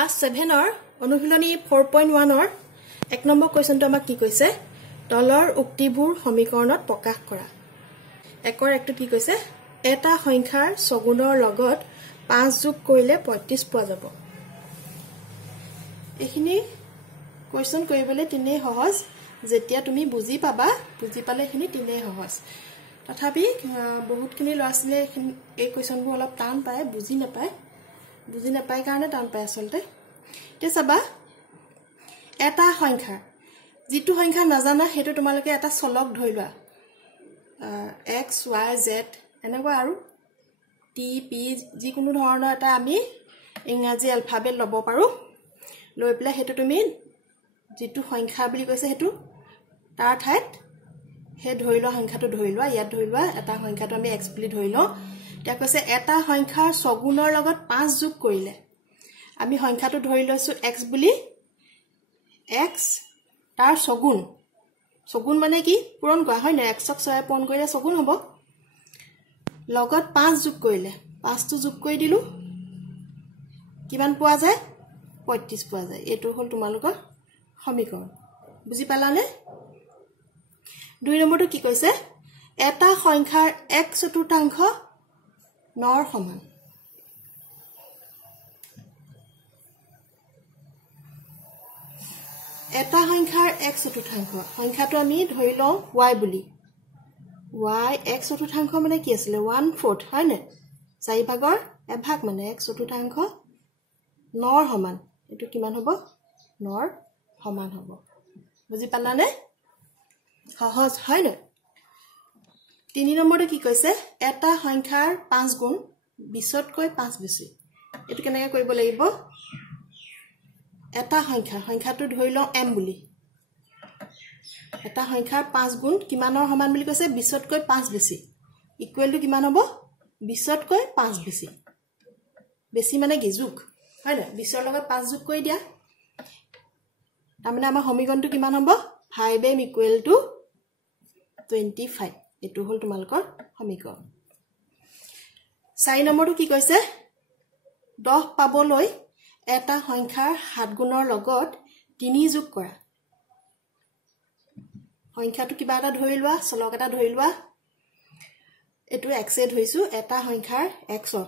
class 7 ৰ অনুশীলনী 4.1 ৰ 1 নম্বৰ কোৱেশ্চনটো আমাক কি কৈছে তলৰ উক্তিবোৰ সমীকৰণত প্ৰকাশ কৰা একৰ একটো কি কৈছে এটা সংখ্যাৰ ছগুণৰ লগত 5 যোগ কৰিলে 35 পোৱা যাব এখিনি কোৱেশ্চন কৰিবলৈ তিনে সহজ যেতিয়া তুমি বুজি পাবা বুজি পালে এখিনি তিনে সহজ তথাপি বহুতখিনি লৰাছিলে এই কোৱেশ্চনবোৰ অলপ টান পায় বুজি নাপায় কাৰণে টান পায় আসলতে তে চাবা এটা সংখ্যা যেটো সংখ্যা নাজানা হেতু তোমালকে এটা চলক ধৰিলোৱা x y z এনেকুৱা আৰু t p যিকোনো ধৰণৰ এটা আমি ইংৰাজী এলফাবেট লব পাৰো লৈ পেলাই হেতু তুমি যেটো সংখ্যা বুলি কৈছে হেতু তাৰ ঠাইত হে ধৰিলোৱা সংখ্যাটো ধৰিলোৱা ইয়াত ধৰিলোৱা এটা সংখ্যাটো আমি x বুলি ধৰিলো তে কৈছে এটা সংখ্যাৰ ছগুণৰ লগত 5 যোগ কৰিলে আমি সংখ্যাটো ধৰি লৈছো x বুলি x তাৰ ছগুণ মানে কি পূৰণ কৰা হয় না x ক 6 পূৰণ কৰিলে ছগুণ হ'ব লগত 5 যোগ কৰিলে 5 টো যোগ কৰি দিলু কিমান পোৱা যায় 35 পোৱা যায় এটো হল তোমালোকৰ সমীকৰণ বুজি পালানে দুই নম্বৰটো কি কৈছে এটা সংখ্যাৰ 1/4 9 সমান এটা সংখ্যাৰ 1/4 সংখ্যাটো আমি ধৰি লও y বুলি y 1/4 মানে কি আছিল 1/4 হয় না 4 ভাগৰ এভাগ মানে 1/4 9 সমান এটো কিমান হ'ব 9 সমান হ'ব বুজি পালানে সহজ হয় না 3 নম্বৰটো কি কৈছে এটা সংখ্যাৰ 5 গুণ 20তকৈ 5 বেছি এটো কেনেকৈ কৰিব লাগিব এটা সংখ্যাটো ধৰি লও m বুলি এটা সংখ্যাৰ 5 গুণ কিমানৰ সমান বুলি কৈছে 20তকৈ 5 বেছি ইকুৱেল টু কিমান হ'ব 20তকৈ 5 বেছি বেছি মানে কি যোগ হয় না 20ৰ লগত 5 যোগ কৰি দিয়া তাৰমানে আমাৰ সমীকৰণটো কিমান হ'ব 5m = 25 এটো হল তোমালোকৰ সমীকৰণ 4 নম্বৰটো কি কৈছে 10 পাবলৈ এটা সংখ্যাৰ 7 গুণৰ লগত 3 যোগ কৰা সংখ্যাটো কিবা এটা ধৰি লোৱা চলক এটা ধৰি লোৱা এটো x এ ধৰিছো এটা সংখ্যাৰ x ৰ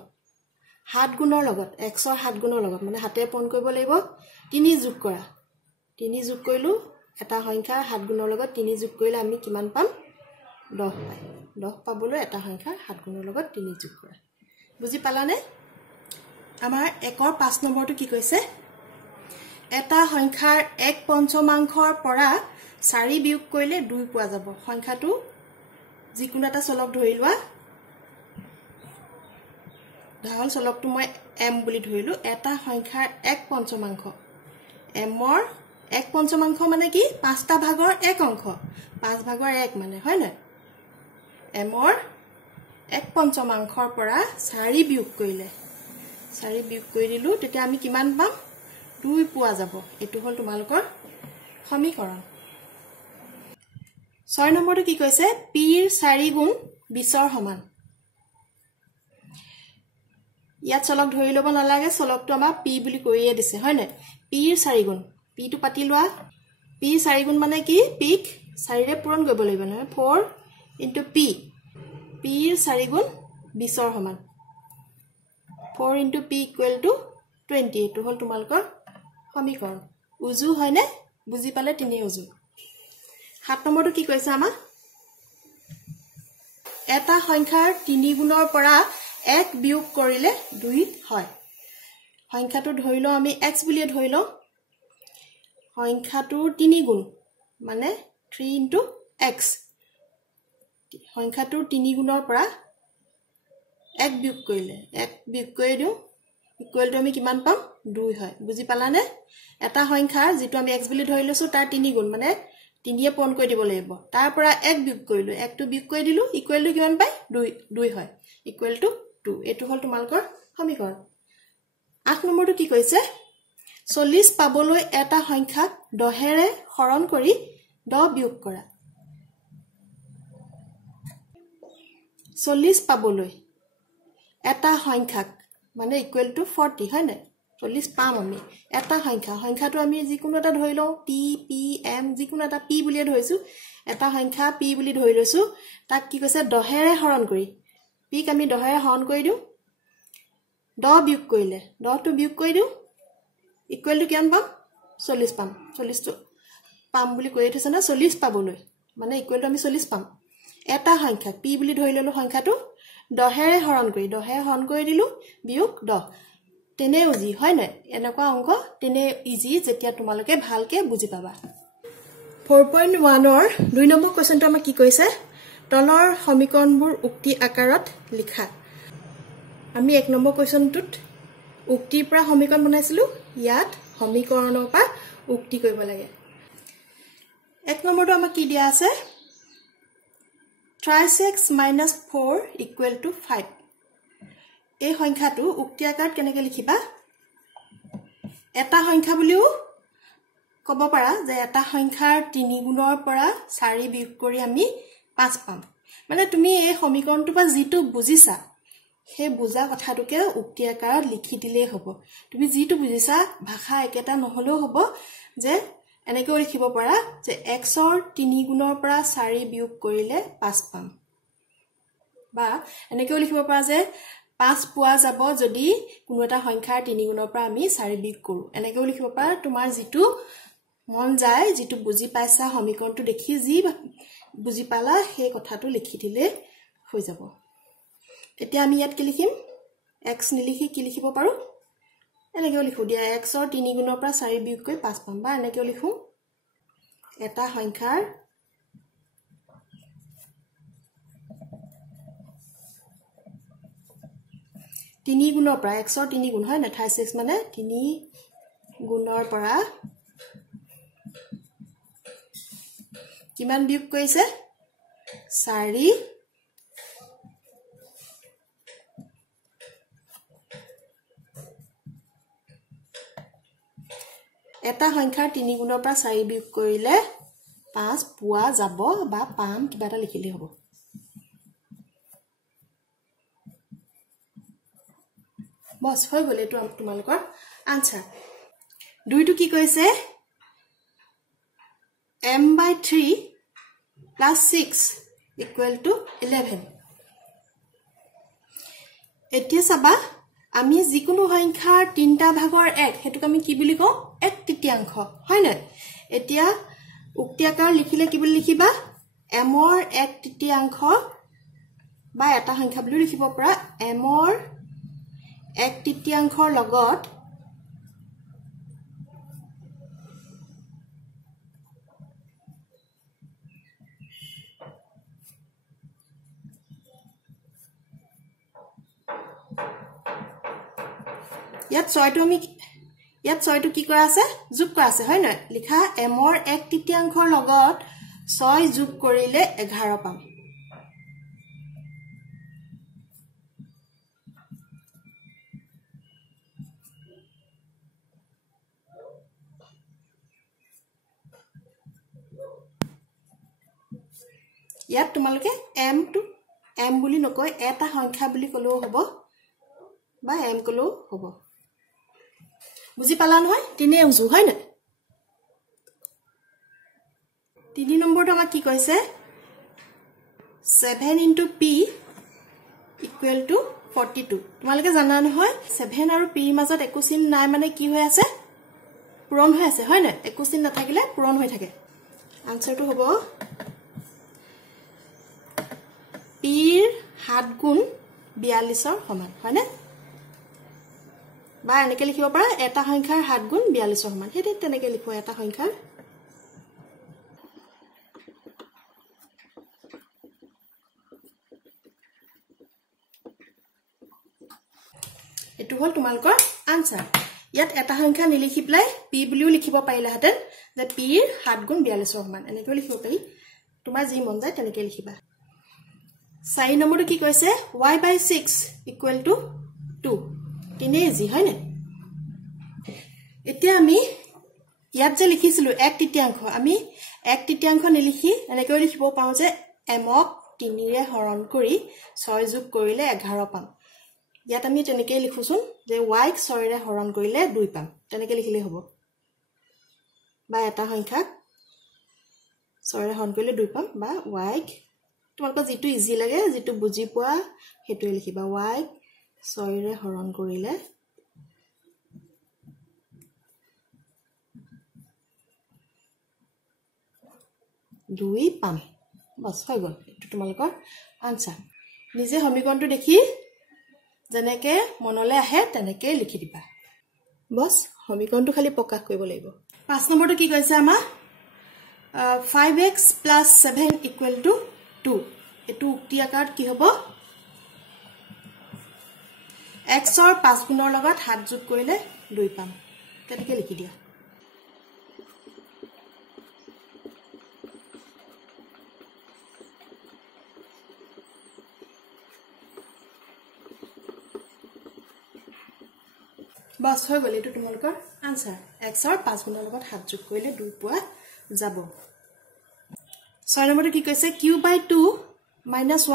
7 গুণৰ লগত x ৰ 7 গুণৰ লগত মানে হাতে পূৰণ কৰিব লাগিব 3 যোগ কৰা 3 যোগ কৰিলো এটা সংখ্যাৰ 7 গুণৰ লগত 3 যোগ কৰিলে আমি কিমান পাম 10 পাই 10 পাবলৈ এটা সংখ্যাৰ 7 গুণৰ লগত 3 যোগ কৰা বুজি পালানে আমাৰ একৰ 5 নম্বৰটো কি কৈছে এটা সংখ্যাৰ 1/5ৰ পৰা 4 বিয়োগ কৰিলে 2 পোৱা যাব সংখ্যাটো যিকোনো এটা চলক ধৰি লোৱা ধাৰণ চলকটো মই m বুলি ধৰিলো এটা সংখ্যাৰ 1/5 m ৰ 1/5 মানে কি 5টা ভাগৰ 1 অংশ 5 ভাগৰ 1 মানে হয় না m ৰ 1/5ৰ পৰা 4 বিয়োগ কৰিলে 4 বিয়োগ কৰি দিলু তেতিয়া আমি কিমান পাম 2 পোৱা যাব এটো হল তোমালোকৰ সমীকৰণ 6 নম্বৰটো কি কৈছে p ৰ 4 গুণ 20ৰ সমান ইয়াত চলক ধৰি লব নালাগে চলকটো আমাৰ p বুলি কৈয়ে দিছে হয় না p ৰ 4 গুণ p টো পাতি লোৱা p 4 গুণ মানে কি p ক 4 ৰে পূৰণ কৰিব লাগিব নহয় 4 * p p ৰ 4 গুণ 20ৰ সমান 4 * p = 20 এটো হল তোমালোকৰ সমীকৰণ উজু হয় না বুজি পালে তিনে উজু 7 নম্বৰটো কি কৈছে আমাৰ এটা সংখ্যাৰ 3 গুণৰ পৰা 1 বিয়োগ কৰিলে 2 হয় সংখ্যাটো ধৰি লও আমি x বুলি ধৰি লও সংখ্যাটো 3 গুণ মানে 3 * x সংখ্যাটো 3 গুণৰ পৰা 1 বিয়োগ কৰিলে 1 বিয়োগ কৰি দিও ইকুৱেল টু আমি কিমান পাম 2 হয় বুজি পালানে এটা সংখ্যাৰ যেটো আমি x বুলি ধৰি লৈছো তাৰ 3 গুণ মানে 3 এ পূৰণ কৰি দিব লাগিব তাৰ পৰা 1 বিয়োগ কৰিলো 1 টো বিয়োগ কৰি দিলু ইকুৱেল টু কিমান পাই 2 হয় ইকুৱেল টু 2 এটো হল তোমালোকৰ সমীকৰণ 8 নম্বৰটো কি কৈছে 40 পাবলৈ এটা সংখ্যাক 10 ৰে হৰণ কৰি 10 বিয়োগ কৰা 40 পাবলৈ এটা সংখ্যাক মানে ইকুৱেল টু 40 হয় না 40 পাম আমি এটা সংখ্যাটো আমি যিকোনো এটা ধৰি লওঁ p p m যিকোনো এটা p বুলিয়ে ধৰিছো এটা সংখ্যা p বুলি ধৰি লৈছো তাক কি কৈছে 10 ৰে হৰণ কৰি p ক আমি 10 ৰে হৰণ কৰি দিও 10 বিয়োগ কৰিলে 10 টো বিয়োগ কৰি দিও ইকুৱেল টু কিমান পাম 40 পাম 40 টো পাম বুলি কৈ থৈছে না 40 পাবলৈ মানে ইকুৱেল টু আমি 40 পাম এটা সংখ্যা p বুলি ধৰি ললো সংখ্যাটো 10 ৰে হৰণ কৰি দিলো বিয়োগ 10 তেনে ইজি হয় না এনেকুৱা অংক তেনে ইজি যেতিয়া তোমালোকে ভালকে বুজি পাবা 4.1 ৰ 2 নম্বৰ কোৱেশ্চনটো আমাক কি কৈছে তলৰ সমীকৰণবোৰ উক্তি আকাৰত লিখা আমি 1 নম্বৰ কোৱেশ্চনটোত উক্তিৰ পৰা সমীকৰণ বনাইছিলো ইয়াত সমীকৰণৰ পৰা উক্তি কৰিব লাগে 1 নম্বৰটো আমাক কি দিয়া আছে 3x - 4 = 5 এই সংখ্যাটো উক্তি আকাৰত কেনেকৈ লিখিবা এটা সংখ্যা বুলিও কব পাৰা যে এটা সংখ্যাৰ 3 গুণৰ পৰা 4 বিয়োগ কৰি আমি 5 পাম মানে তুমি এই সমীকৰণটো বা যিটো বুজিছা সেই বুজা কথাটোকে উক্তি আকাৰত লিখি দিলেই হ'ব তুমি যিটো বুজিছা ভাষা একেটা নহলেও হ'ব যে এনেকৈ লিখিব পাৰা যে x ৰ 3 গুণৰ পৰা 4 বিয়োগ কৰিলে 5 পাম বা এনেকৈ লিখিব পাৰা যে 5 পোৱা যাব যদি কোনো এটা সংখ্যাৰ 3 গুণৰ পৰা আমি 4 বিয়োগ কৰো এনেকৈ লিখিব পাৰা তোমাৰ যিটো মন যায় যিটো বুজি পাইছা সমীকৰণটো দেখি যি বুজি পালা সেই কথাটো লিখি দিলে হৈ যাব এতিয়া আমি ইয়াত কি লিখিম x নিলিখি কি লিখিব পাৰো এনেকৈ লিখো দিয়া x ৰ 3 গুণৰ পৰা 4 বিয়োগ কৰি 5 পাম বা এনেকৈ লিখো এটা সংখ্যাৰ 3 গুণৰ পৰা x ৰ 3 গুণ হয় না 36 মানে 3 গুণৰ পৰা কিমান বিয়োগ কৰিছে 4 এটা সংখ্যাৰ 3 গুণৰ পৰা 4 বিয়োগ কৰিলে 5 পোৱা যাব বা পাম কিবা এটা লিখিলে হ'ব বস হৈ গলে তো তোমালোকৰ আনসাৰ দুইটো কি কৈছে m/3 + 6 = 11 এতিয়া চাবা আমি যিকোনো সংখ্যাৰ 3টা ভাগৰ 1 হেতুক আমি কি বুলি কওঁ 1/3 হয় না এতিয়া উক্তি আকাৰ লিখিলে কি বুলি লিখিবা m ৰ 1/3 বা এটা সংখ্যা বুলি লিখিব পৰা m ৰ 1/3 লগত ইয়াত 6টো কি কৰা আছে যোগ কৰা আছে হয় না লিখা m ৰ 1/3 লগত 6 যোগ কৰিলে 11 পাম ইয়াত তোমালোকে m বুলি নকয় এটা সংখ্যা বুলি কলেও হ'ব বা m কলেও হ'ব বুজি পালা নহয় তিনে উজু হয় না 3 নম্বৰটো আমাক কি কৈছে 7 * p = 42 তোমালোকে জানা নহয় 7 আৰু p ৰ মাজত একো চিন নাই মানে কি হৈ আছে পূৰণ হৈ আছে হয় না একো চিন নাথাকিলে পূৰণ হৈ থাকে আনসাৰটো হ'ব p ৰ 7 গুণ 42 ৰ সমান হয় না বা এনেকৈ লিখিব পাৰা এটা সংখ্যাৰ 7 গুণ 42 ৰ সমান হেতে তেনেকৈ লিখো এটা সংখ্যাৰ এটো হল তোমালোকৰ আনসাৰ ইয়াত এটা সংখ্যা নিলিখি প্লাই p বুলিও লিখিব পাৰিলা হেতেন যে p ৰ 7 গুণ 42 ৰ সমান এনেকৈ লিখিব পাৰি তোমাৰ যি মন যায় তেনেকৈ লিখিবা 4 নম্বৰটো কি কৈছে y/6 = 2 তিনে ইজি হয় না এতিয়া আমি ইয়াত যে লিখিছিলো 1/3 আমি 1/3 নিলিখি এনেকৈ লিখিব পাও যে m ক 3 ৰে হৰণ কৰি 6 যোগ কৰিলে 11 পাম ইয়াত আমি তেনেকৈ লিখোচোন যে y ক 6 ৰে হৰণ কৰিলে 2 পাম তেনেকৈ লিখিলে হ'ব বা এটা সংখ্যাক 6 ৰে হৰণ কৰিলে 2 পাম বা y ক তোমালোকৰ যেটো ইজি লাগে যেটো বুজি পোৱা হেতু লিখিবা y ক 6 ৰে হৰণ কৰিলে 2 পাম বস হৈ গল এটো তোমালোকৰ আনসাৰ নিজে সমীকৰণটো দেখি যেনেকে মনলে আহে তেনেকে লিখি দিবা বস সমীকৰণটো খালি প্ৰকাশ কৰিব লাগিব 5 নম্বৰটো কি কৈছে আমাৰ 5x + 7 = 2 এটো উক্তি আকাৰত কি হ'ব x ৰ 5 গুণৰ লগত 7 যোগ কৰিলে 2 পাম তেনেকে লিখি দিয়া बस হৈ গলে এটো তোমালোকৰ আনসাৰ x ৰ 5 গুণৰ লগত 7 যোগ কৰিলে 2 পোৱা যাব 6 নম্বৰটো কি কৈছে q/2 - 1 = 4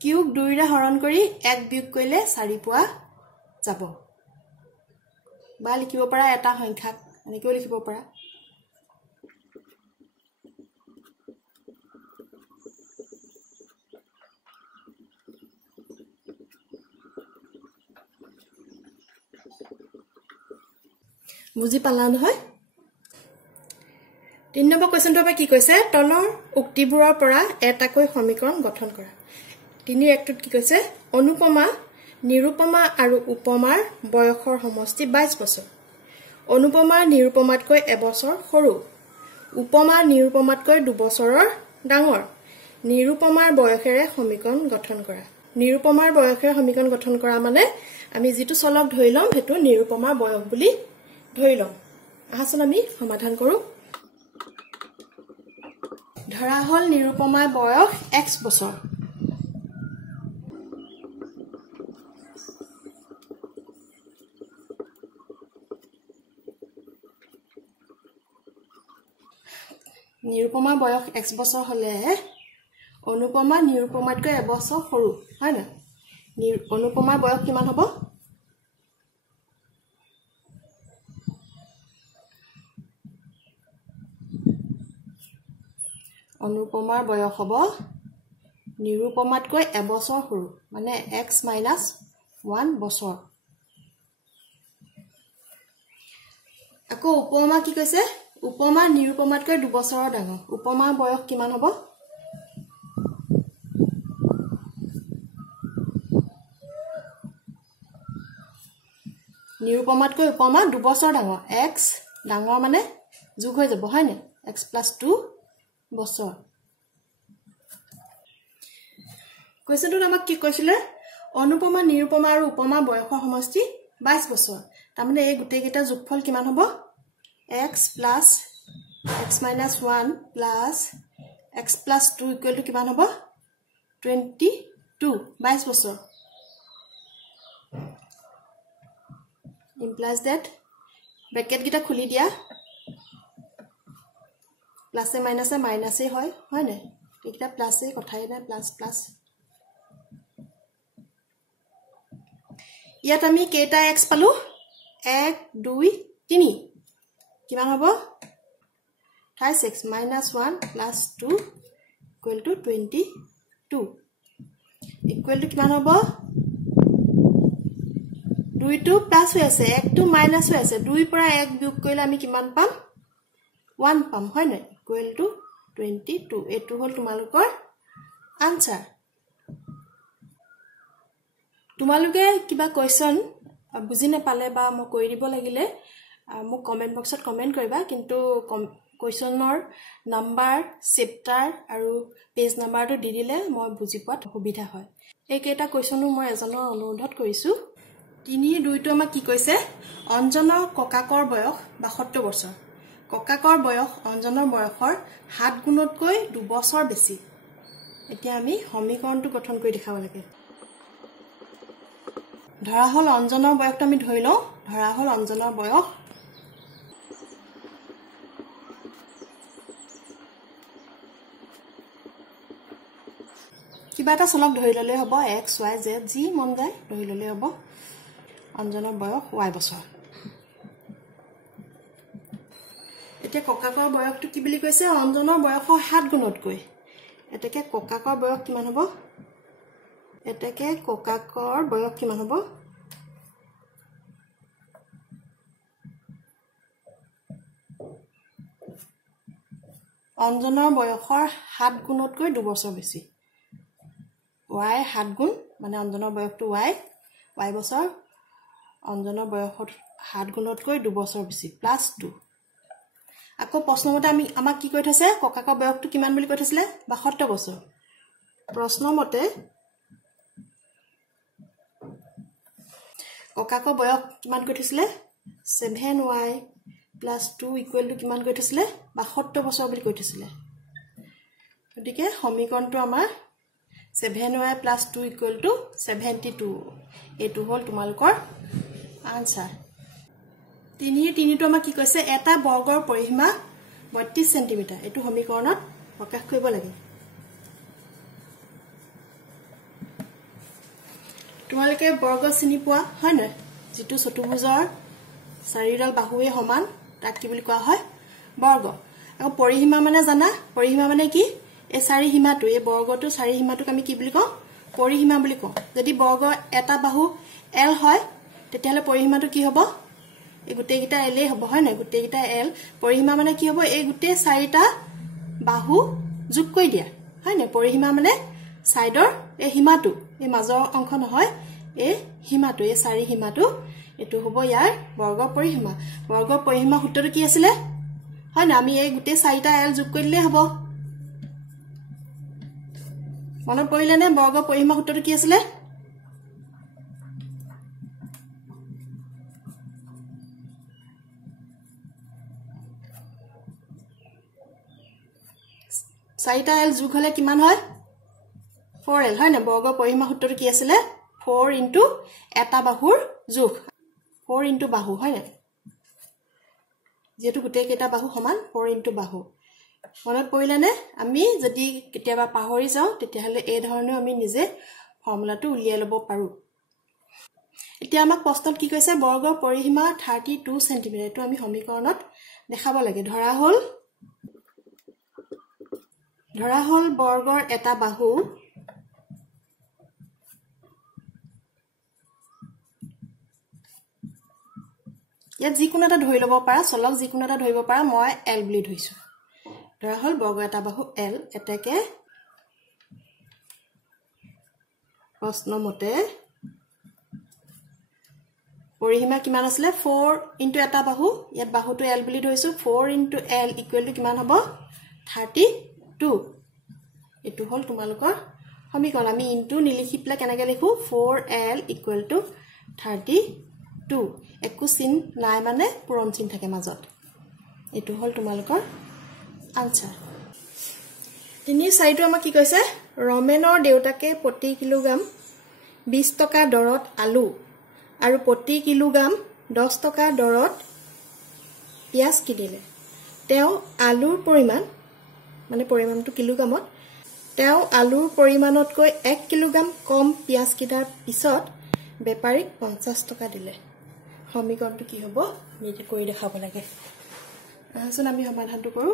q ক 2 ৰে হৰণ কৰি 1 বিয়োগ কৰিলে 4 পোৱা যাব বা লিখিব পাৰা এটা সংখ্যাক এনেকৈ লিখিব পাৰা বুজি পালা নহয় 3 নম্বৰ কোৱেশ্চনটো কি কৈছে তলৰ উক্তিবোৰৰ পৰা এটাকৈ সমীকৰণ গঠন কৰা 3 একটোত কি কৈছে অনুপমা নিৰুপমা আৰু উপমাৰ বয়সৰ সমষ্টি 22 বছৰ অনুপমা নিৰুপমাতকৈ এবছৰ সৰু উপমা নিৰুপমাতকৈ 2 বছৰৰ ডাঙৰ নিৰুপমাৰ বয়সেৰে সমীকৰণ গঠন কৰা নিৰুপমাৰ বয়সেৰে সমীকৰণ গঠন কৰা মানে আমি যেটো চলক ধৰি লম হেতু নিৰুপমাৰ বয়স বুলি ধৰি লম আহাচোন আমি সমাধান কৰো ধৰা হল নিৰুপমাৰ বয়স x বছৰ নিৰুপমাৰ বয়স x বছৰ হলে অনুপমা নিৰুপমাতকৈ এবছৰ সৰু হয় না অনুপমাৰ বয়স কিমান হ'ব অনুপমাৰ বয়স হ'ব নিৰুপমাতকৈ এবছৰ সৰু মানে x - 1 বছৰ আকৌ উপমা কি কৈছে উপমা নিৰুপমাতকৈ 2 বছৰৰ ডাঙৰ উপমাৰ বয়স কিমান হ'ব নিৰুপমাতকৈ উপমা 2 বছৰ ডাঙৰ x ডাঙৰ মানে যোগ হৈ যাব হয় নে x + 2 বছৰ কোৱেশ্চনটো আমাক কি কৈছিলে অনুপমা নিৰুপমা আৰু উপমা বয়সৰ সমষ্টি 22 বছৰ তাৰ মানে এই গুটেই কেইটা যোগফল কিমান হ'ব x + x - 1 + x + 2 = কিমান হ'ব 22 22 বছৰ implies that ব্ৰেকেট গিটা খুলি দিয়া প্লাসে মাইনাসে মাইনাসে হয় হয় না এটা প্লাসে কথাই না প্লাস প্লাস ইয়াত আমি কেটা x পালো 1 2 3 কিমান হ'ব 26 - 1 + 2 = 22 ইকুয়াল টু কিমান হ'ব 2 টো প্লাস হৈ আছে 1 টো মাইনাস হৈ আছে 2 পৰা 1 বিয়োগ কৰিলে আমি কিমান পাম 1 পাম হয় না ইকুয়াল টু 22 এটো হল তোমালোকৰ আনসাৰ তোমালোকে কিবা কোৱেশ্চন বুজি নাপালে বা মই কৈ দিব লাগিলে মোক কমেন্ট বক্সত কমেন্ট কৰিবা কিন্তু কোৱেশ্চনৰ নাম্বাৰ চেপ্টাৰ আৰু পেজ নাম্বাৰটো দি দিলে মই বুজি পোৱাত সুবিধা হয় এইকেইটা কোৱেশ্চনো মই এজনৰ অনুৰোধ কৰিছো 3 2 টো আমাক কি কৈছে অঞ্জনৰ ককাকৰ বয়স 72 বছৰ ককাকৰ বয়স অঞ্জনৰ বয়সৰ 7 গুণতকৈ 2 বছৰ বেছি এতিয়া আমি সমীকৰণটো গঠন কৰি দেখাব লাগে ধৰা হল অঞ্জনৰ বয়সটো আমি ধৰি লওঁ ধৰা হল অঞ্জনৰ বয়স কিবা এটা চলক ধৰি ললে হ'ব x y z যি মন যায় ধৰি ললে হ'ব অঞ্জনৰ বয়স y বছৰ এতিয়া ককাকৰ বয়সটো কি বুলি কৈছে অঞ্জনৰ বয়সৰ 7 গুণতকৈ এতেকে ককাকৰ বয়স কিমান হ'ব এতেকে ককাকৰ বয়স কিমান হ'ব অঞ্জনৰ বয়সৰ 7 গুণতকৈ 2 বছৰ বেছি y 7 গুণ মানে অঞ্জনৰ বয়সটো y বছৰ অঞ্জনৰ বয়সৰ 7 গুণতকৈ 2 বছৰ বেছি প্লাস 2 আকৌ প্ৰশ্নমতে আমাক কি কৈ থৈছে ককাকৰ বয়সটো কিমান বুলি কৈ থৈছিলে 72 বছৰ প্ৰশ্নমতে ককাকৰ বয়স কিমান কৈ থৈছিলে 7y plus 2 equal to কিমান কৈ থৈছিলে 72 বছৰ বুলি কৈ থৈছিলে গতিকে সমীকৰণটো আমাৰ 7y plus 2 equal to 72 এটো হল তোমালোকৰ আনসাৰ 3 টো আমাক কি কৈছে এটা বৰ্গৰ পৰিসীমা 32 সেমি এটো সমীকৰণত প্ৰকাশ কৰিব লাগে তোমালোকে বৰ্গ চিনি পোৱা হয় না যেটো চতুৰ্ভুজৰ চাৰিডাল বাহুৱে সমান তাক কি বুলি কোৱা হয় বৰ্গ আৰু পৰিসীমা মানে জানা পৰিসীমা মানে কি এই চাৰি সীমাটো এই বৰ্গটো চাৰি সীমাটোক আমি কি বুলি কওঁ পৰিসীমা বুলি কওঁ যদি বৰ্গ এটা বাহু l হয় তেতিয়ালে পৰিসীমাটো কি হ'ব এই গুটেকিটা l এ হ'ব হয় না গুটেকিটা l পৰিসীমা মানে কি হ'ব এই গুটে চাৰিটা বাহু যোগ কৰি দিয়া হয় না পৰিসীমা মানে সাইডৰ এই সীমাটো এই মাজৰ অংশ নহয় এই সীমাটো এই চাৰি সীমাটো এটো হ'ব ইয়াৰ বৰ্গ পৰিসীমা সূত্ৰটো কি আছিল হয় না আমি এই গুটে চাৰিটা l যোগ কৰিলে হ'ব মনত পৰিলে নে বৰ্গ পৰিসীমা সূত্ৰটো কি আছিল চাৰিটা l যোগ হলে কিমান হয় 4l হয় না বৰ্গ পৰিসীমা সূত্ৰটো কি আছিল 4 into এটা বাহুৰ যোগ 4 into বাহু হয় না যেটো গুটে কেটা বাহু সমান 4 into বাহু মনত পৰিলে নে আমি যদি কেতিয়াবা পাহৰি যাও তেতিয়া হলে এই ধৰণে আমি নিজে ফৰ্মুলাটো উলিয়াই লব পাৰো এতিয়া আমাক প্ৰশ্নত কি কৈছে বৰ্গৰ পৰিসীমা 32 সেমি এটো আমি সমীকৰণত দেখাব লাগে ধৰা হল বৰ্গৰ এটা বাহু ইয়াত যিকোনো এটা ধৰি লব পাৰা চলক যিকোনো এটা ধৰিব পাৰা মই l বুলি ধৰিছো ধৰা হল বৰ্গ এটা বাহু l এটাকে প্ৰশ্নমতে পৰিসীমা কিমান আছিল 4 into এটা বাহু ইয়াত বাহুটো l বুলি ধৰিছো 4 into l equal to কিমান হ'ব 32 এটো হল তোমালোকৰ সমীকৰণ আমি ইনটু নিলিখি প্লা কেনেকৈ লিখো 4l equal to 32 একো চিন নাই মানে পূৰণ চিন থাকে মাজত এটো হল তোমালোকৰ আনসাৰ 3 আমাক কি কৈছে ৰমেনৰ দেউতাকে প্ৰতি কিলোগ্ৰাম 20 টকা দৰত আলু আৰু প্ৰতি কিলোগ্ৰাম 10 টকা দৰত পিয়াজ কিনিলে তেওঁ আলুৰ পৰিমাণ মানে পৰিমাণটো কিলোগ্ৰামত তেওঁ আলুৰ পৰিমাণতকৈ 1 কিলোগ্ৰাম কম পিয়াজ কিনাৰ পিছত বেপাৰীক 50 টকা দিলে সমীকৰণটো কি হ'ব নিজে কৰি দেখাব লাগে আসুন আমি সমাধানটো কৰো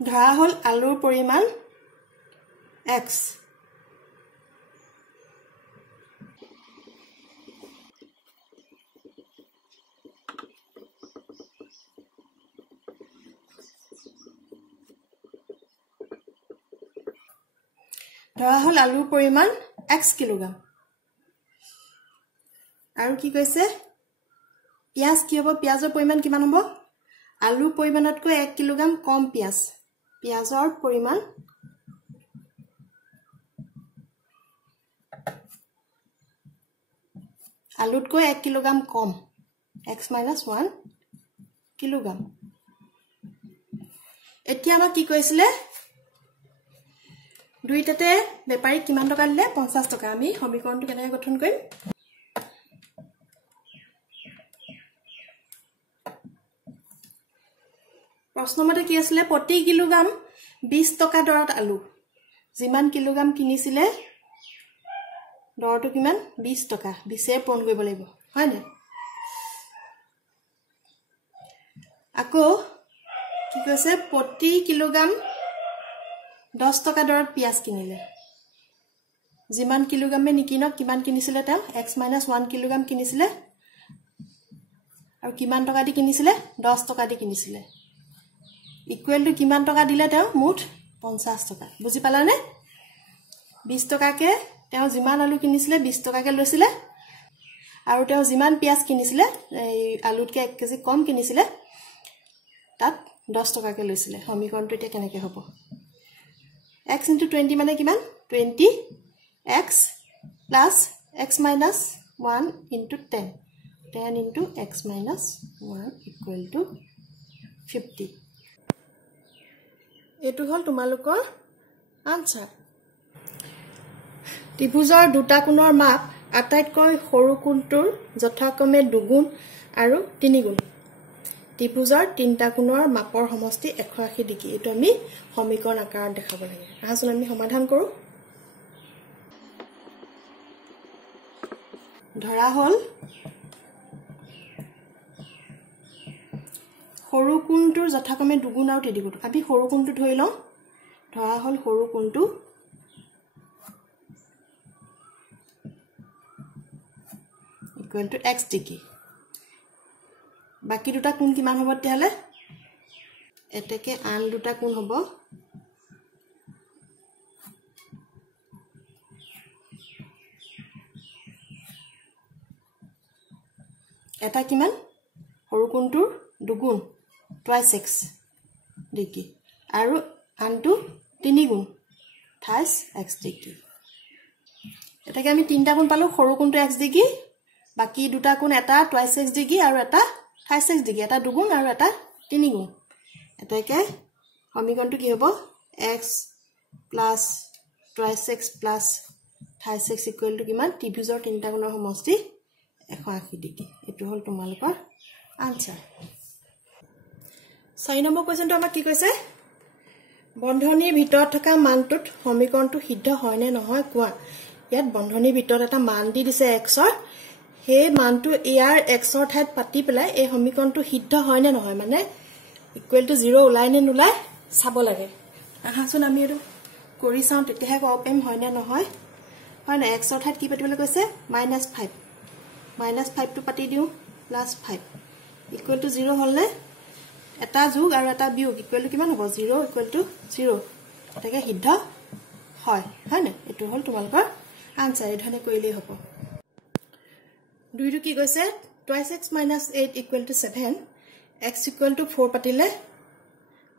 ধৰা হল আলুৰ পৰিমাণ x ধৰা হল আলুৰ পৰিমাণ x কিলোগ্ৰাম আৰু কি কৈছে পিয়াজ কি হ'ব পিয়াজৰ পৰিমাণ কিমান হ'ব আলুৰ পৰিমাণতকৈ 1 কিলোগ্ৰাম কম পিয়াজৰ পৰিমাণ আলুতকৈ 1 কিলোগ্ৰাম কম x - 1 কিলোগ্ৰাম এতিয়া আমাক কি কৈছিলে দুইটাতে বেপাৰীক কিমান টকা দিলে 50 টকা আমি সমীকৰণটো কেনেকৈ গঠন কৰিম প্ৰশ্নমতে কি আছিল প্ৰতি কিলোগ্ৰাম 20 টকা দৰত আলু যিমান কিলোগ্ৰাম কিনিছিলে দৰটো কিমান 20 টকা 20 এ পূৰণ কৰিব লাগিব হয় না আকৌ কি কৈছে প্ৰতি কিলোগ্ৰাম 10 টকা দৰত পিয়াজ কিনিলে যিমান কিলোগ্ৰামে নিকিনক কিমান কিনিছিলে তেওঁ x - 1 কিলোগ্ৰাম কিনিছিলে আৰু কিমান টকা দি কিনিছিলে 10 টকা দি কিনিছিলে ইকুৱেল টু কিমান টকা দিলে তেওঁ মুঠ 50 টকা বুজি পালানে 20 টকাকে তেওঁ যিমান আলু কিনিছিলে 20 টকাকে লৈছিলে আৰু তেওঁ যিমান পিয়াজ কিনিছিলে এই আলুতকে 1 কেজি কম কিনিছিলে তাত 10 টকাকে লৈছিলে সমীকৰণটো এতিয়া কেনেকৈ হ'ব x * 20 মানে কিমান 20x plus x minus 1 into 10 10 into x minus 1 equal to 50 এটো হল তোমালোকৰ আনসাৰ ত্ৰিভুজৰ দুটা কোণৰ মাপ আটাইতকৈ সৰু কোণটোৰ যথাক্ৰমে দুগুণ আৰু তিনিগুণ ত্ৰিভুজৰ তিনটা কোণৰ মাপৰ সমষ্টি 180 ডিগ্ৰী এটো আমি সমীকৰণ আকাৰত দেখাব লাগে আহাচোন আমি সমাধান কৰো ধৰা হল সৰু কোণটোৰ যথাক্ৰমে দুগুণ আৰু তিনিগুণ আমি সৰু কোণটো ধৰি লওঁ ধৰা হল সৰু কোণটো ইকুৱেল টু x ডিগ্ৰী বাকি দুটা কোণ কিমান হ'ব তেতিয়ালে এতেকে আন দুটা কোণ হ'ব এটা কিমান সৰু কোণটোৰ দুগুণ twice x ডিগ্ৰী আৰু আনটো তিনিগুণ thrice x ডিগ্ৰী এটাকে আমি তিনটা কোণ পালো সৰু কোণটো x ডিগ্ৰী বাকি দুটা কোণ এটা twice x ডিগ্ৰী আৰু এটা thrice x ডিগ্ৰী এটা দুগুণ আৰু এটা তিনিগুণ এটাকে সমীকৰণটো কি হ'ব x plus twice x plus thrice x equal to কিমান ত্ৰিভুজৰ তিনটা কোণৰ সমষ্টি 180 ডিগ্ৰী এটো হল তোমালোকৰ আনসাৰ 6 নম্বৰ কোৱেশ্চনটো আমাক কি কৈছে বন্ধনীৰ ভিতৰত থকা মানটোত সমীকৰণটো সিদ্ধ হয় নে নহয় কোৱা ইয়াত বন্ধনীৰ ভিতৰত এটা মান দি দিছে x ৰ হে মানটো ইয়াৰ x ৰ ঠাইত পাতি পেলাই এই সমীকৰণটো সিদ্ধ হয় নে নহয় মানে ইকুৱেল টু 0 ওলাই নে নোলাই চাব লাগে আহাচোন আমি এটো কৰি চাও তেতিয়াহে কব পাৰিম হয় নে নহয় হয় না x ৰ ঠাইত কি পাতিবলৈ কৈছে -5 -5 টো পাতি দিও +5 ইকুৱেল টু 0 হল নে এটা যোগ আৰু এটা বিয়োগ ইকুৱেল টু কিমান হ'ব 0 ইকুৱেল টু 0 এটাকে সিদ্ধ হয় হয় না এটো হল তোমালোকৰ আনসাৰ এধৰণে কৰিলেই হ'ব দুইটো কি কৈছে twice x minus 8 equal to 7 x equal to 4 পাতিলে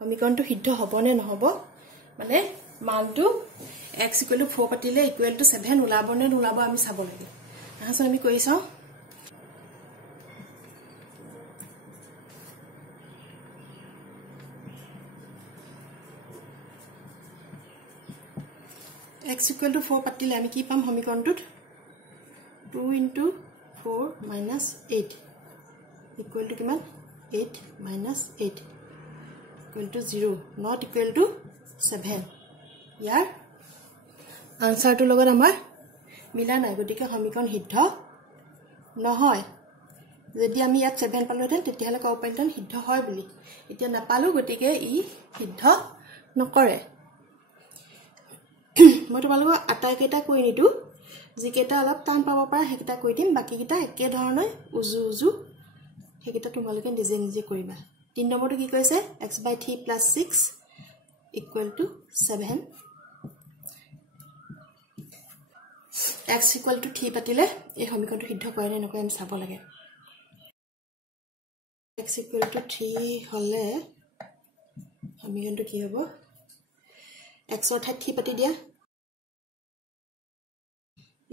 সমীকৰণটো সিদ্ধ হ'ব নে নহব মানে মানটো x equal to 4 পাতিলে equal to 7 ওলাব নে নোলাব আমি চাব লাগে আহাচোন আমি কৰি চাও x equal to 4 পাতিলে আমি কি পাম সমীকৰণটোত 2 into 4 minus 8 equal to কিমান 8 minus 8 equal to 0 not equal to 7 ইয়াৰ আনসাৰটো লগত আমাৰ মিলা নাই গতিকে সমীকৰণ সিদ্ধ নহয় যদি আমি ইয়াত 7 পালোহেঁতেন তেতিয়াহলে কব পাৰিলেন সিদ্ধ হয় বুলি এতিয়া নাপালো গতিকে ই সিদ্ধ নকৰে মই তোমালোকক আটাইকেইটা কৈ নিদু যিকেইটা অলপ টান পাব পাৰা হেকিটা কৈ দিম বাকিকিটা একে ধৰণে উজু উজু হেকিটা তোমালোকে নিজে নিজে কৰিবা 3 নম্বৰটো কি কৈছে x/3 + 6 = 7 x = 3 পাতিলে এই সমীকৰণটো সিদ্ধ কৰে নে নকৰে আমি চাব লাগে x = 3 হলে সমীকৰণটো কি হ'ব x ৰ ঠাইত 3 পাতি দিয়া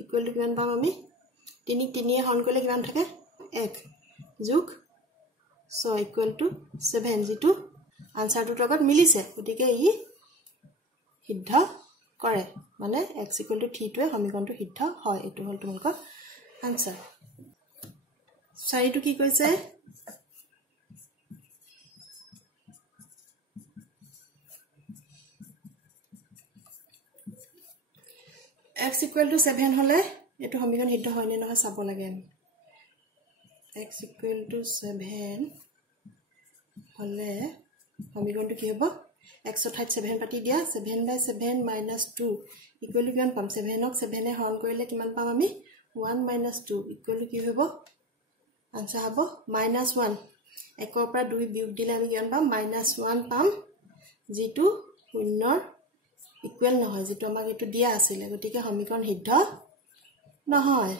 ইকুৱেল টু কিমান পাম আমি 3 3 এ হৰণ কৰিলে কিমান থাকে 1 যোগ 6 ইকুৱেল টু 7 যেটো আনসাৰটোৰ লগত মিলিছে গতিকে ই সিদ্ধ কৰে মানে x = 3 টোৱে সমীকৰণটো সিদ্ধ হয় এটো হল তোমালোকৰ আনসাৰ 4 টো কি কৈছে x equal to 7 হলে এটো সমীকৰণ সিদ্ধ হয় নে নহয় চাব লাগে আমি x equal to 7 হলে সমীকৰণটো কি হ'ব x ৰ ঠাইত 7 পাতি দিয়া 7/7 - 2 ইকুৱেল টু কিমান পাম 7 ক 7 এ হৰণ কৰিলে কিমান পাম আমি 1 - 2 ইকুৱেল টু কি হ'ব আনসাৰ হ'ব -1 1 ৰ পৰা 2 বিয়োগ দিলে আমি কিমান পাম -1 পাম যেটো শূন্যৰ ইকুৱেল নহয় যেটো আমাক এটো দিয়া আছিল গতিকে সমীকৰণ সিদ্ধ নহয়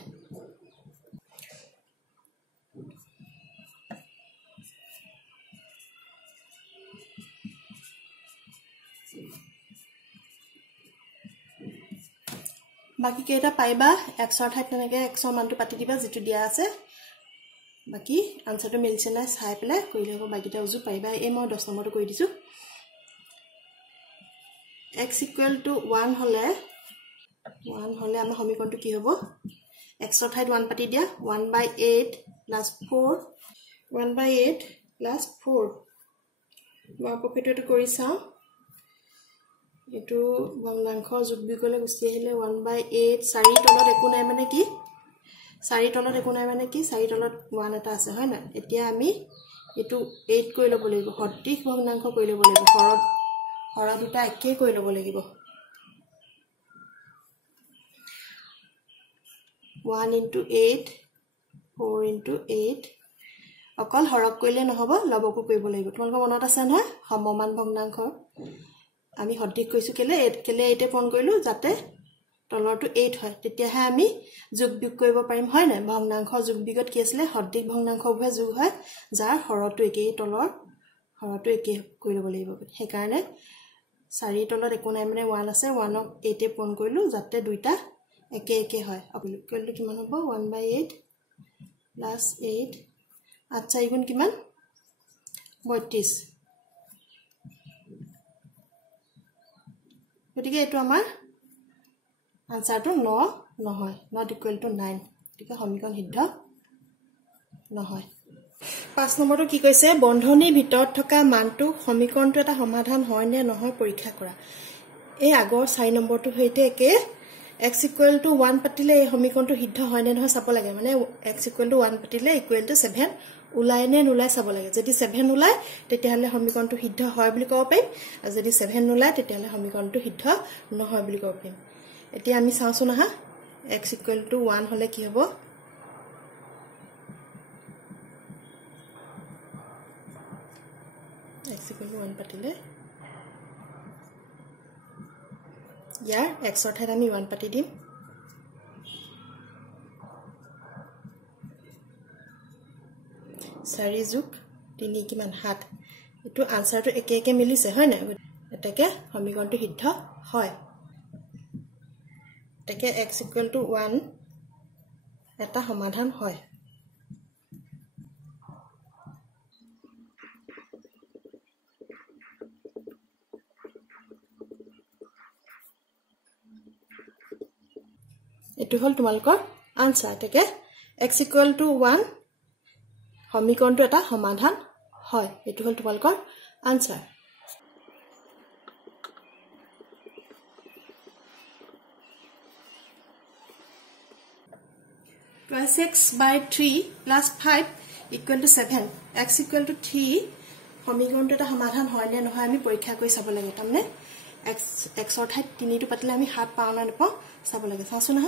বাকি কেইটা পাইবা x ৰ ঠাইত তেনেকে x ৰ মানটো পাতি দিবা যেটো দিয়া আছে বাকি আনসাৰটো মিলছে না চাই পেলাই কৰিলে হ'ব বাকিটা উজু পাইবা এই মই 10 নম্বৰটো কৰি দিছো x equal to 1 হলে আমাৰ সমীকৰণটো কি হ'ব x ৰ ঠাইত 1 পাতি দিয়া 1/8 plus 4 1/8 plus 4 মই পকেটটো কৰি চাও এটো ভগ্নাংশ যোগ বিকলে গুছি আহিলে 1/8 4 তলত একো নাই মানে কি 4 তলত একো নাই মানে কি 4 তলত 1 এটা আছে হয় না এতিয়া আমি এটো 8 কৰি ল'ব লাগিব সঠিক ভগ্নাংশ কৰি ল'ব লাগিব হৰ দুটা একে কৰি ল'ব লাগিব 1 into 8 4 into 8 অকল হৰক কৰিলে নহব লবকো কৰিব লাগিব তোমালোকৰ মনত আছে নহয় সমমান ভগ্নাংশ আমি সঠিক কৈছো কেলে এইতে পন কৰিলো যাতে তলৰটো 8 হয় তেতিয়াহে আমি যোগ বিয়োগ কৰিব পাৰিম হয় না ভগ্নাংশ যোগ বিয়োগত কি আছিল সঠিক ভগ্নাংশবোৰ যোগ হয় যাৰ হৰটো একেই তলৰ হৰটো একে কৰি ল'ব লাগিব সেই কাৰণে 4 তলত একো নাই মানে 1 আছে 1 ক 8 এ পন কৰিলো যাতে দুইটা একে একে হয় অবিলুকলটো কিমান হ'ব 1/8 plus 8 আচ্ছা ইগুণ কিমান 32 গতিকে এটো আমাৰ আনসাৰটো 9 নহয় not equal to 9 ঠিক আছে সমীকৰণ সিদ্ধ নহয় 5 নম্বৰটো কি কৈছে বন্ধনীৰ ভিতৰত থকা মানটো সমীকৰণটো এটা সমাধান হয় নে নহয় পৰীক্ষা কৰা এই আগৰ 4 নম্বৰটো হৈতে একে x equal to 1 পাতিলে এই সমীকৰণটো সিদ্ধ হয় নে নহয় চাব লাগে মানে x equal to 1 পাতিলে equal to 7 উলাই নে নুলাই চাব লাগে যদি 7 উলাই তেতিয়াহলে সমীকৰণটো সিদ্ধ হয় বুলি ক'ব পাৰিম আৰু যদি 7 নুলাই তেতিয়াহলে সমীকৰণটো সিদ্ধ নহয় বুলি ক'ব পাৰিম এতিয়া আমি চাওঁছো না x equal to 1 হলে কি হ'ব x equal to 1 পাতিলে ইয়াৰ x ৰ ঠাইত আমি 1 পাতি দিম 4 যোগ 3 কিমান 7 এটো আনসাৰটো একে একে মিলিছে হয় না এটাকে সমীকৰণটো সিদ্ধ হয় এটাকে x equal to 1 এটা সমাধান হয় এটো হল তোমালকৰ আনসাৰ এটাকে x equal to 1 সমীকৰণটো এটা সমাধান হয় এটো হল তোমালকৰ answer plus 6/3 plus 5 equal to 7 x equal to 3 সমীকৰণটো এটা সমাধান হয় নে নহয় আমি পৰীক্ষা কৰি চাব লাগে তাৰমানে x ৰ ঠাইত 3 টো পাতিলে আমি 7 পাও না নাপাও চাব লাগে চাওছো না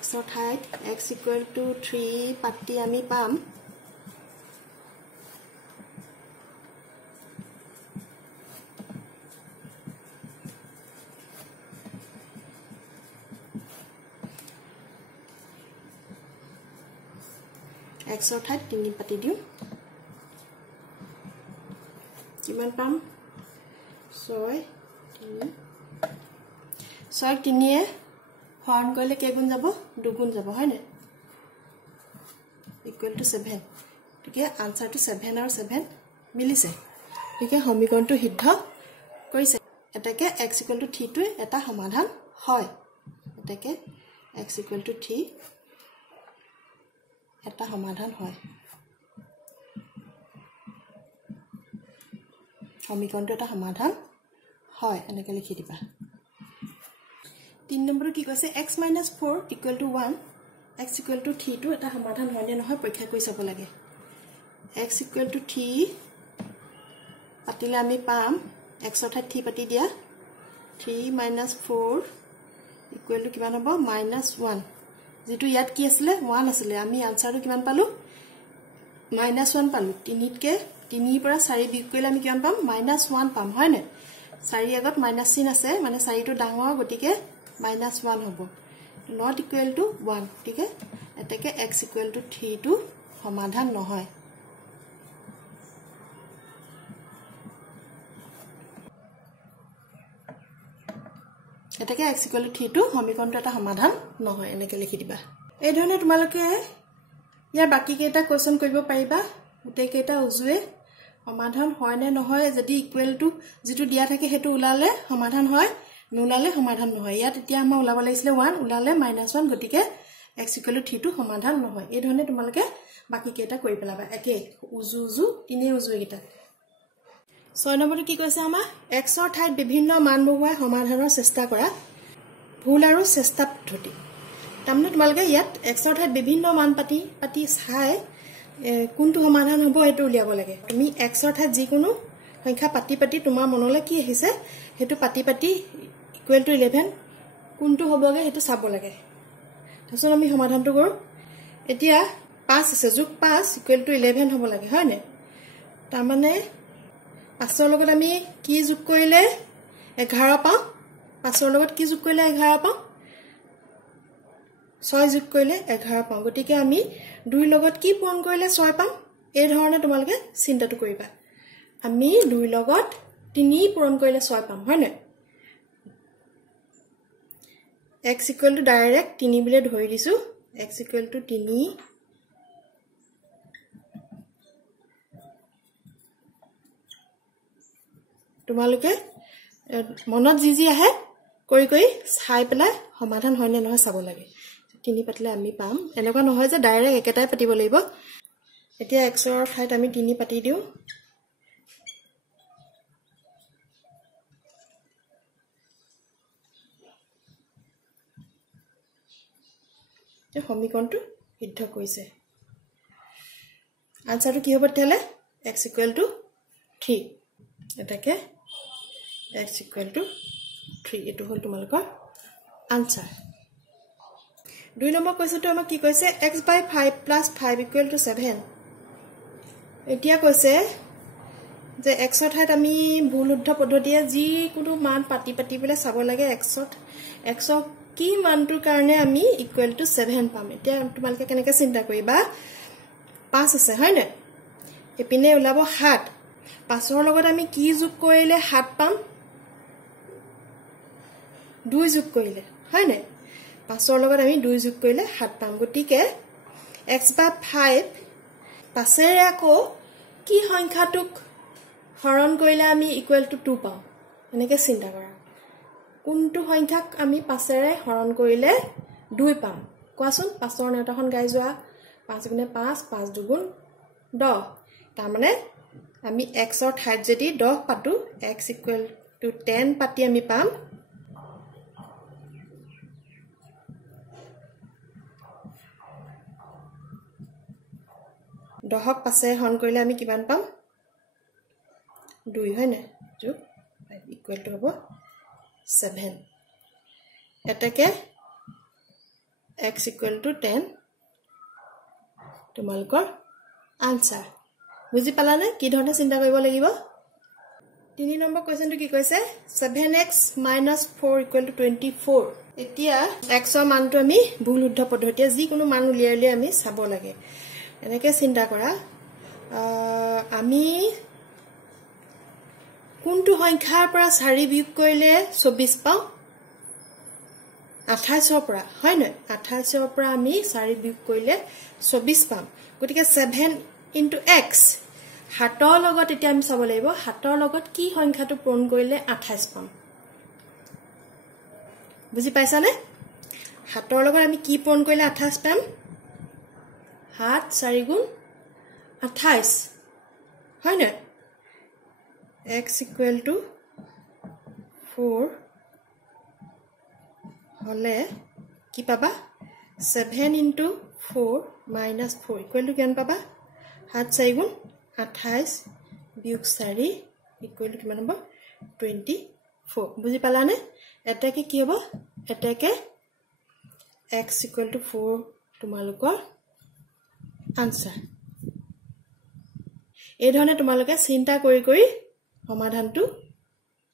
x ৰ ঠাইত x equal to 3 পাতি আমি পাম x ৰ ঠাইত 3 পাতি দিও কিমান পাম 6 3 এ হৰণ কৰিলে কে গুণ যাব 2 গুণ যাব হয় না ইকুৱেল টু 7 ঠিক আছে আনসাৰটো 7 আৰু 7 মিলিছে ঠিক আছে সমীকৰণটো সিদ্ধ কৰিছে এটাকে x equal to 3 টো এটা সমাধান হয় এটাকে x equal to 3 এটা সমাধান হয় সমীকৰণটো এটা সমাধান হয় এনেকৈ লিখি দিবা 3 নম্বৰটো কি কৈছে x - 4 = 1 x = 3 টো এটা সমাধান হয় নে নহয় পৰীক্ষা কৰি চাব লাগে x = 3 পাতিলে আমি পাম x ৰ ঠাইত 3 পাতি দিয়া 3 - 4 = কিমান হ'ব -1 যেটো ইয়াত কি আছিল 1 আছিল আমি আনসাৰটো কিমান পালো -1 পালো 3 কে 3 পৰা 4 বিয়োগ কৰিলে আমি কিমান পাম -1 পাম হয় নে 4 আগত মাইনাস চিন আছে মানে 4 টো ডাঙৰ গতিকে -1 হ'ব not equal to 1 ঠিক আছে এটাকে x = 3 টো সমাধান নহয় এটাকে x = 3 টো সমীকৰণটো এটা সমাধান নহয় এনেকে লিখি দিবা এই ধৰণে তোমালোকে ইয়াৰ বাকি কেইটা কোৱেশ্চন কৰিব পাৰিবা উতে কেইটা উজুৱে সমাধান হয় নে নহয় যদি ইকুৱেল টু যেটো দিয়া থাকে হেতু উলালে সমাধান হয় নুলালে সমাধান নহয় ইয়াত এতিয়া আমাৰ উলাব লাগিছিল 1 উলালে -1 গতিকে x = 3 টো সমাধান নহয় এই ধৰণে তোমালোকে বাকি কেইটা কৰি পেলাবা একে উজু তিনে উজু এটা 6 নম্বৰটো কি কৈছে আমাৰ x ৰ ঠাইত বিভিন্ন মান বহুৱাই সমাধানৰ চেষ্টা কৰা ভুল আৰু চেষ্টা পদ্ধতি তাৰমানে তোমালোকে ইয়াত x ৰ ঠাইত বিভিন্ন মান পাতি চাই কোনটো সমাধান হ'ব এটো উলিয়াব লাগে তুমি x ৰ ঠাইত যিকোনো সংখ্যা পাতি তোমাৰ মনলৈ কি আহিছে হেতু পাতি = 11 কোনটো হ'বগে হেতু চাব লাগে তাৰছত আমি সমাধানটো কৰো এতিয়া 5 আছে যোগ 5 = 11 হ'ব লাগে হয় নে তাৰ মানে 5 ৰ লগত আমি কি যোগ কৰিলে 11 পাম 5 ৰ লগত কি যোগ কৰিলে 11 পাম 6 যোগ কৰিলে 11 পাম গতিকে আমি 2 লগত কি পূৰণ কৰিলে 6 পাম এই ধৰণে তোমালোকে চিন্তাটো কৰিবা আমি 2 লগত 3 পূৰণ কৰিলে 6 পাম হয় নে x = ডাইৰেক্ট 3 বুলি ধৰি দিছো x = 3 তোমালোকে মনত যি আহে কৰি চাই পেলাই সমাধান হয় নে নহয় চাব লাগে 3 পাতিলে আমি পাম এনেকুৱা নহয় যে ডাইৰেক্ট একেটাই পাতিব লাগিব এতিয়া x ৰ ঠাইত আমি 3 পাতি দিও এই সমীকৰণটো সিদ্ধ কৰিছে আনসাৰটো কি হ'ব তেলে x = 3 এটাকে x = 3 এটো হল তোমালোকৰ আনসাৰ 2 নম্বৰ কোৱেশ্চনটো আমাক কি কৈছে x/5 + 5 = 7 এতিয়া কৈছে যে x ৰ ঠাইত আমি ভুল শুদ্ধ পদ্ধতিয়ে যি কোনো মান পাতি পেলে চাব লাগে x কি মানটোৰ কাৰণে আমি = 7 পাম এতিয়া তোমালোকে কেনেকৈ চিন্তা কৰিবা 5 আছে হয় নে এপিনে উলাব 7 5 ৰ লগত আমি কি যোগ কৰিলে 7 পাম 2 যোগ কৰিলে হয় নে 5 ৰ লগত আমি 2 যোগ কৰিলে 7 পাম গতিকে x/5 পাছেৰে আকৌ কি সংখ্যাটোক হৰণ কৰিলে আমি = 2 পাম এনেকৈ চিন্তা কৰা কোনটো সংখ্যাক আমি পাছেৰে হৰণ কৰিলে 2 পাম কোৱাচোন 5 ৰ নেওতাখন গাই যোৱা 5 × 5 5 × 2 10 তাৰ মানে আমি x ৰ ঠাইত যদি 10 পাতো x = 10 পাতি আমি পাম 10ক পাছেৰে হৰণ কৰিলে আমি কিমান পাম 2 হয় না যোগ = হ'ব 7 এটাকে x = 10 তোমালোকৰ আনসাৰ বুজি পালানে কি ধৰণে চিন্তা কৰিব লাগিব 3 নম্বৰ কোৱেশ্চনটো কি কৈছে 7x - 4 = 24 এতিয়া x ৰ মানটো আমি ভুল শুদ্ধ পদ্ধতিয়ে যি কোনো মান উলিয়াইলে আমি চাব লাগে এনেকৈ চিন্তা কৰা আমি কোনটো সংখ্যাৰ পৰা 4 বিয়োগ কৰিলে 24 পাওঁ 28 ৰ পৰা হয় না 28 ৰ পৰা আমি 4 বিয়োগ কৰিলে 24 পাম গতিকে 7 * x 7 ৰ লগত এতিয়া আমি চাব লাগিব 7 ৰ লগত কি সংখ্যাটো পূৰণ কৰিলে 28 পাম বুজি পাইছানে 7 ৰ লগত আমি কি পূৰণ কৰিলে 28 পাম 7 4 × 28 হয় না x = 4 হলে কি পাবা 7 into 4 minus 4 equal to কিমান পাবা 7 4 গুণ 28 বিয়োগ 4 equal to কিমান হ'ব 24 বুজি পালানে এটাকে কি হ'ব এটাকে x equal to 4 তোমালোকৰ আনসাৰ এই ধৰণে তোমালোকে চিন্তা কৰি কৰি সমাধানটো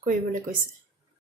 কৰিবলৈ কৈছে